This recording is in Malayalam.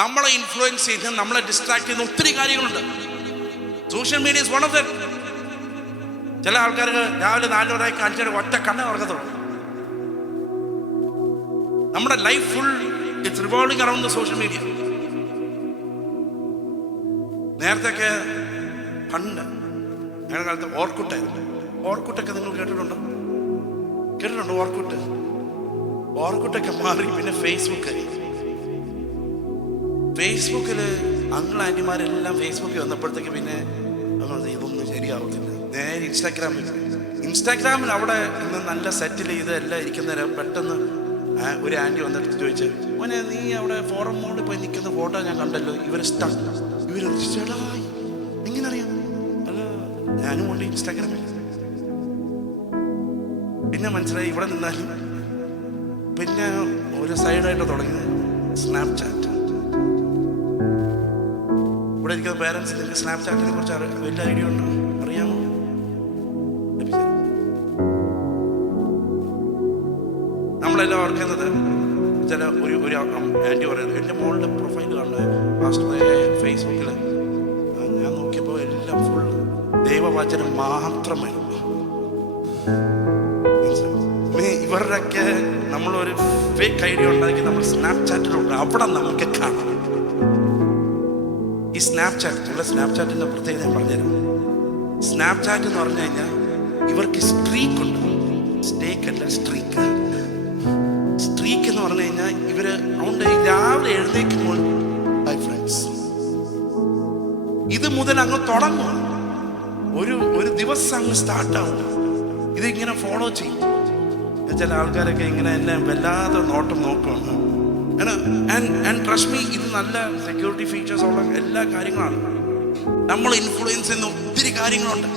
നമ്മളെ ഇൻഫ്ലുവൻസ് ചെയ്ത് നമ്മളെ ഡിസ്ട്രാക്ട് ചെയ്യുന്ന ഒത്തിരി കാര്യങ്ങളുണ്ട്. Social media is one of them. ചില ആൾക്കാർക്ക് രാവിലെ 4 മണിക്ക് 5 മണി ഒറ്റ കണ്ണ ഉറക്കത്തുള്ളൂ. നമ്മുടെ life full it's revolving around the social media. നേരത്തെയൊക്കെ പണ്ട് ഞങ്ങളുടെ കാലത്ത് ഓർക്കുട്ടൊക്കെ നിങ്ങൾ കേട്ടിട്ടുണ്ടോ? ഓർക്കുട്ടൊക്കെ മാറി പിന്നെ ഫേസ്ബുക്കിൽ അങ്കിൾ ആൻറ്റിമാരെല്ലാം ഫേസ്ബുക്കിൽ വന്നപ്പോഴത്തേക്ക് പിന്നെ ഇതൊന്നും ശരിയാവത്തില്ല. നേരെ ഇൻസ്റ്റാഗ്രാമിൽ അവിടെ ഇന്ന് നല്ല സെറ്റിൽ ചെയ്ത് എല്ലാം ഇരിക്കുന്നേരം പെട്ടെന്ന് ഒരു ആൻറ്റി വന്നിട്ട് ചോദിച്ചു, മോനെ നീ അവിടെ ഫോറം മോളിൽ പോയി നിൽക്കുന്ന ഫോട്ടോ ഞാൻ കണ്ടല്ലോ, ഇവർ എങ്ങനെ അറിയാം? അല്ല ഞാനും ഉണ്ട് ഇൻസ്റ്റാഗ്രാമിൽ. പിന്നെ മനസ്സിലായി ഇവിടെ നിന്നാലും പിന്നെ ഒരു സൈഡായിട്ട് തുടങ്ങിയത് സ്നാപ്ചാറ്റ്. ഇവിടെ ഇരിക്കുന്ന പേരൻസ് നിങ്ങൾക്ക് സ്നാപ്ചാറ്റിനെ കുറിച്ച് വലിയ ഐഡിയ ഉണ്ടോ? അറിയാമോ? നമ്മളെല്ലാം ഓർക്കുന്നത് ചില ഒരു ആൻറ്റി പറയുന്നത്, എൻ്റെ മോളുടെ പ്രൊഫൈൽ കണ്ട് ഫേസ്ബുക്കിൽ ഞാൻ നോക്കിയപ്പോൾ എല്ലാം ഫുൾ ദൈവവചനം മാത്രമേ. ഇവരുടെയൊക്കെ നമ്മളൊരു ഫേക്ക് ഐഡിയ ഉണ്ടാക്കി നമ്മൾ സ്നാപ്ചാറ്റിലുണ്ട്, അവിടെ നമുക്ക് കാണാം. ഈ സ്നാപ്ചാറ്റിൻ്റെ പ്രത്യേകത ഞാൻ പറഞ്ഞുതരാം. സ്നാപ്ചാറ്റ് എന്ന് പറഞ്ഞു കഴിഞ്ഞാൽ ഇവർക്ക് സ്ട്രീക്ക് ഉണ്ട്. സ്ട്രീക്ക് എന്ന് പറഞ്ഞു കഴിഞ്ഞാൽ ഇവര് അതുകൊണ്ട് രാവിലെ എഴുന്നേൽക്കുമ്പോൾ ബൈ ഫ്രണ്ട്സ് ഇത് മുതൽ അങ്ങ് തുടങ്ങും. ഒരു ദിവസം അങ്ങ് സ്റ്റാർട്ടാവും. ഇതിങ്ങനെ ഫോളോ ചെയ്യും. ചില ആൾക്കാരൊക്കെ ഇങ്ങനെ എന്നെ വല്ലാതെ നോക്കുകയാണ്. ആൻഡ് ട്രസ്റ്റ് മീ, ഇത് നല്ല സെക്യൂരിറ്റി ഫീച്ചേഴ്സ് ഉള്ള എല്ലാ കാര്യങ്ങളാണ്. നമ്മൾ ഇൻഫ്ലുവൻസ് ചെയ്യുന്ന ഒത്തിരി കാര്യങ്ങളുണ്ട്.